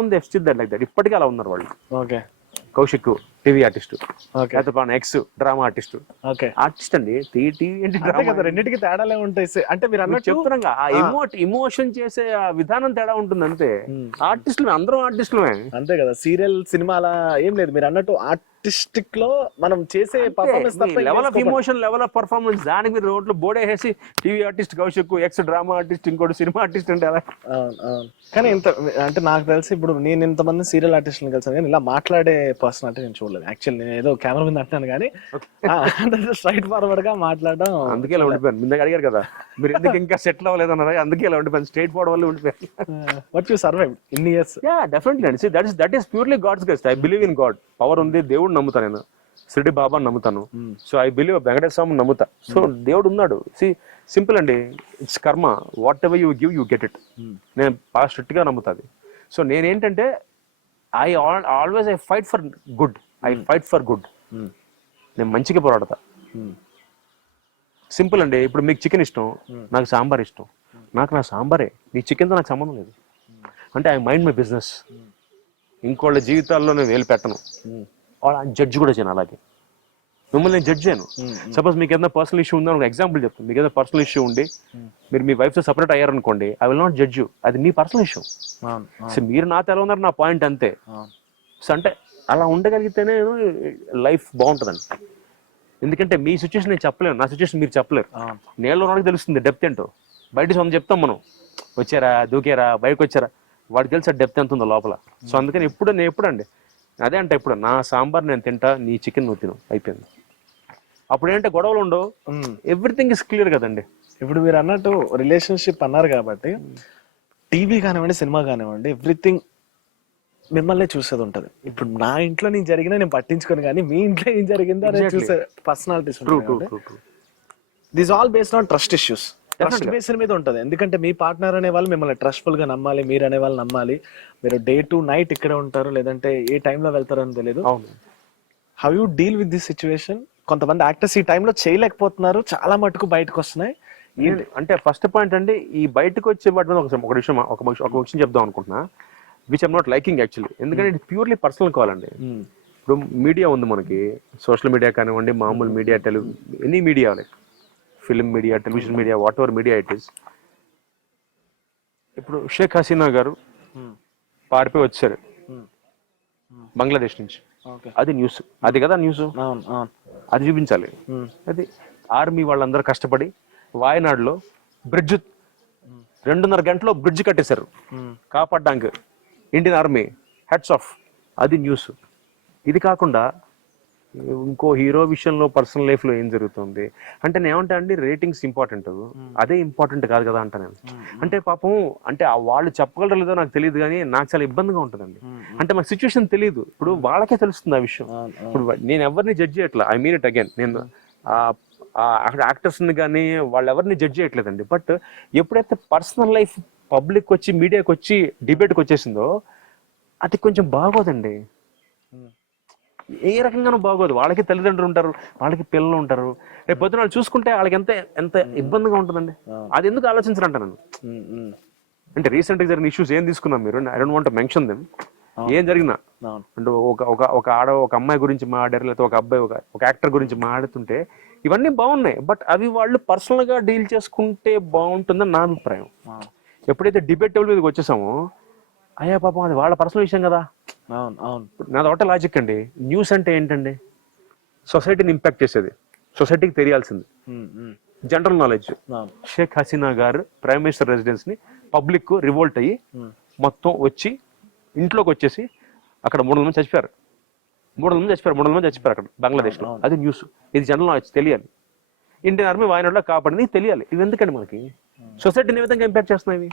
ముందు ఎఫ్సిద్ like that, ఇప్పటికీ అలా ఉన్నారు వాళ్ళు. Okay. Kaushik TV artist, okay. లేకపోతే ex drama artist. Okay. Artist అండి, టీవీ ఏంటి అంతే కదా, రెండింటికి తేడాలే ఉంటాయి. అంటే మీరు అన్నట్టు చెప్తున్నాగా, ఆ ఇమోషన్ చేసే ఆ విధానం తేడా ఉంటుంది అంతే. ఆర్టిస్టులు అందరం ఆర్టిస్టులమే. అంతే కదా, సీరియల్ సినిమాల ఏం లేదు, మీరు అన్నట్టు ఆర్టిస్టిక్ లో మనం చేసే పర్ఫార్మెన్స్ తప్ప level of emotion, level of performance, దానికి మీరు రోడ్లు బోర్డేసి TV artist Kaushik, ex drama artist, ఇంకోటి సినిమా ఆర్టిస్ట్ అంటే అలా. కానీ ఇంత అంటే నాకు తెలిసి ఇప్పుడు నేను ఇంతమంది సీరియల్ ఆర్టిస్టులను కలిసాను, కానీ ఇలా మాట్లాడే పర్సన్ అంటే నేను చూడలేదు. యాక్చువల్లీ నేను ఏదో కెమెరా మీద అంటాను కానీ స్ట్రైట్ ఫార్వర్డ్ గా మాట్లాడడం. అందుకే ఇలా ఉండిపోయాను. ముందుగా అడిగారు కదా మీరు ఎందుకు ఇంకా సెటిల్ అవ్వలేదన్నారా, అందుకే ఇలా ఉండిపోయాను. స్ట్రైట్ ఫార్వర్డ్ వల్ల ఉండిపోయాను. But you survive in years. Yeah definitely అండి. That is purely god's gift. I believe in God. Power ఉంది, దేవుడు నమ్ముతాను నేను, షిరిడి బాబా నమ్ముతాను. So I believe Venkateswara Swamy నమ్ముతా. సో దేవుడు ఉన్నాడు. సింపుల్ అండి, it's karma. Whatever you give you get it. నేను బాగా స్ట్రిక్ట్ గా నమ్ముతాది. సో నేనేంటంటే ఐ ఫైట్ ఫర్ గుడ్. నేను మంచిగా పోరాడతా. సింపుల్ అండి. ఇప్పుడు మీకు చికెన్ ఇష్టం, నాకు సాంబార్ ఇష్టం. నాకు నా సాంబారే, నీ చికెన్తో నాకు సంబంధం లేదు. అంటే ఐ మైండ్ మై బిజినెస్. ఇంకోళ్ళ జీవితాల్లో నేను వేలు పెట్టను. వాళ్ళ జడ్జ్ కూడా చేయను. అలాగే మిమ్మల్ని నేను జడ్జ్ చేయను. సపోజ్ మీకు ఏదైనా పర్సనల్ ఇష్యూ ఉందని ఎగ్జాంపుల్ చెప్తాను. మీకు ఏదైనా పర్సనల్ ఇష్యూ ఉండి మీరు మీ వైఫ్తో సపరేట్ అయ్యారనుకోండి, I will not judge you. అది మీ పర్సనల్ ఇష్యూ. సో మీరు నాతో ఎలా ఉన్నారు, నా పాయింట్ అంతే. సో అంటే అలా ఉండగలిగితేనే లైఫ్ బాగుంటుందండి. ఎందుకంటే మీ సిచ్యువేషన్ నేను చెప్పలేను, నా సిచ్యువేషన్ మీరు చెప్పలేరు. నేలలో ఉన్నకి తెలుస్తుంది డెప్త్ ఏంటో. బయట సొంత చెప్తాం మనం, వచ్చారా దూకారా బయటకు వచ్చారా, వాడికి తెలిసి డెప్త్ ఎంత ఉందో లోపల. సో అందుకని ఎప్పుడండి అదే అంటే ఇప్పుడు నా సాంబార్ నేను తింటా, నీ చికెన్ నువ్వు తిను, అయిపోయింది. అప్పుడు ఏంటంటే గొడవలు ఉండవు, ఎవ్రీథింగ్ ఇస్ క్లియర్ కదండి. ఇప్పుడు మీరు అన్నట్టు రిలేషన్షిప్ అన్నారు కాబట్టి టీవీ కానివ్వండి, సినిమా కానివ్వండి, ఎవ్రీథింగ్ మిమ్మల్ని చూసేది ఉంటది. ఇప్పుడు నా ఇంట్లో నేను జరిగినా నేను పట్టించుకోను, కానీ మీ ఇంట్లో ఏం జరిగిందో అనేది చూసే పర్సనాలిటీస్ ఉంటాయి. This all based on trust issues. Trust base మీద ఉంటుంది. ఎందుకంటే మీ పార్ట్నర్ అనే వాళ్ళు మిమ్మల్ని ట్రస్ట్ఫుల్ గా నమ్మాలి, మీరు అనే వాళ్ళు నమ్మాలి. మీరు డే టు నైట్ ఇక్కడే ఉంటారు, లేదంటే ఏ టైంలో వెళ్తారో అని తెలియదు. How you deal with this situation? కొంతమంది యాక్టర్స్ ఈ టైంలో చేయలేకపోతున్నారు, చాలా మటుకు బయటకు వస్తున్నాయి. అంటే ఫస్ట్ పాయింట్ అండి, ఈ బయటకు వచ్చే వాటి మీద ఒక విషయం చెప్దాం అనుకుంటున్నా, which I'm not liking actually. ఎందుకంటే ఇది ప్యూర్లీ పర్సనల్ కావాలండి. ఇప్పుడు మీడియా ఉంది మనకి, సోషల్ మీడియా కానివ్వండి, మామూలు media, any media, like film media, television media, what ever media it is. ఇప్పుడు షేక్ హసీనా గారు పారిపోయి వచ్చారు బంగ్లాదేశ్ నుంచి, అది న్యూస్, అది కదా న్యూస్, అది చూపించాలి. అది ఆర్మీ వాళ్ళందరూ కష్టపడి వాయనాడులో బ్రిడ్జ్ 2.5 గంటలో బ్రిడ్జ్ కట్టేశారు కాపాడడానికి, ఇండియన్ ఆర్మీ హెడ్స్ ఆఫ్, అది న్యూస్. ఇది కాకుండా ఇంకో హీరో విషయంలో పర్సనల్ లైఫ్ లో ఏం జరుగుతుంది అంటే నేను ఏమంటా అండి, రేటింగ్స్ ఇంపార్టెంట్, అదే ఇంపార్టెంట్ కాదు కదా అంట నేను. అంటే పాపం అంటే వాళ్ళు చెప్పగలరో లేదో నాకు తెలియదు, కానీ నాకు చాలా ఇబ్బందిగా ఉంటుందండి. అంటే మాకు సిచ్యువేషన్ తెలియదు, ఇప్పుడు వాళ్ళకే తెలుస్తుంది ఆ విషయం. ఇప్పుడు నేను ఎవరిని జడ్జ్ చేయట్లా, ఐ మీన్ ఇట్ అగైన్, నేను యాక్టర్స్ ని కానీ వాళ్ళు ఎవరిని జడ్జ్ చేయట్లేదండి. బట్ ఎప్పుడైతే పర్సనల్ లైఫ్ పబ్లిక్ వచ్చి మీడియాకి వచ్చి డిబేట్కి వచ్చేసిందో అది కొంచెం బాగోదండి. ఏ రకంగానూ బాగోదు. వాళ్ళకి తల్లిదండ్రులు ఉంటారు, వాళ్ళకి పిల్లలు ఉంటారు, రేపు పొద్దున వాళ్ళు చూసుకుంటే వాళ్ళకి ఎంత ఇబ్బందిగా ఉంటుందండి. అది ఎందుకు ఆలోచించరంట నన్ను. అంటే రీసెంట్ గా జరిగిన ఇష్యూస్ ఏం తీసుకున్నాం మీరు, I don't want to mention them. ఏం జరిగినా అంటే ఒక అమ్మాయి గురించి మాట్లాడారు, లేకపోతే ఒక అబ్బాయి ఒక యాక్టర్ గురించి మాట్లాడుతుంటే ఇవన్నీ బాగున్నాయి, బట్ అవి వాళ్ళు పర్సనల్ గా డీల్ చేసుకుంటే బాగుంటుందని నా అభిప్రాయం. ఎప్పుడైతే డిబేట్ టేబుల్ మీదకి వచ్చేసామో, అయ్యా పాపం అది వాళ్ళ పర్సనల్ విషయం కదా. నాది ఒకటే లాజిక్ అండి, న్యూస్ అంటే ఏంటండి, సొసైటీని ఇంపాక్ట్ చేసేది, సొసైటీకి తెలియాల్సింది, జనరల్ నాలెడ్జ్. షేక్ హసీనా గారు ప్రైమ్ మినిస్టర్ రెసిడెన్స్ ని పబ్లిక్ రివోల్ట్ అయ్యి మొత్తం వచ్చి ఇంట్లోకి వచ్చేసి అక్కడ 300 మంది చచ్చిపోయారు, 300 మంది చచ్చిపోయారు అక్కడ బంగ్లాదేశ్ లో. అది న్యూస్, ఇది జనరల్ నాలెడ్జ్ తెలియాలి. ఇండియన్ ఆర్మీ వాయనాడులో కాపాడింది తెలియాలి. ఇవి ఎందుకండి మనకి, సొసైటీని ఏ విధంగా ఇంపాక్ట్ చేస్తున్నాయి?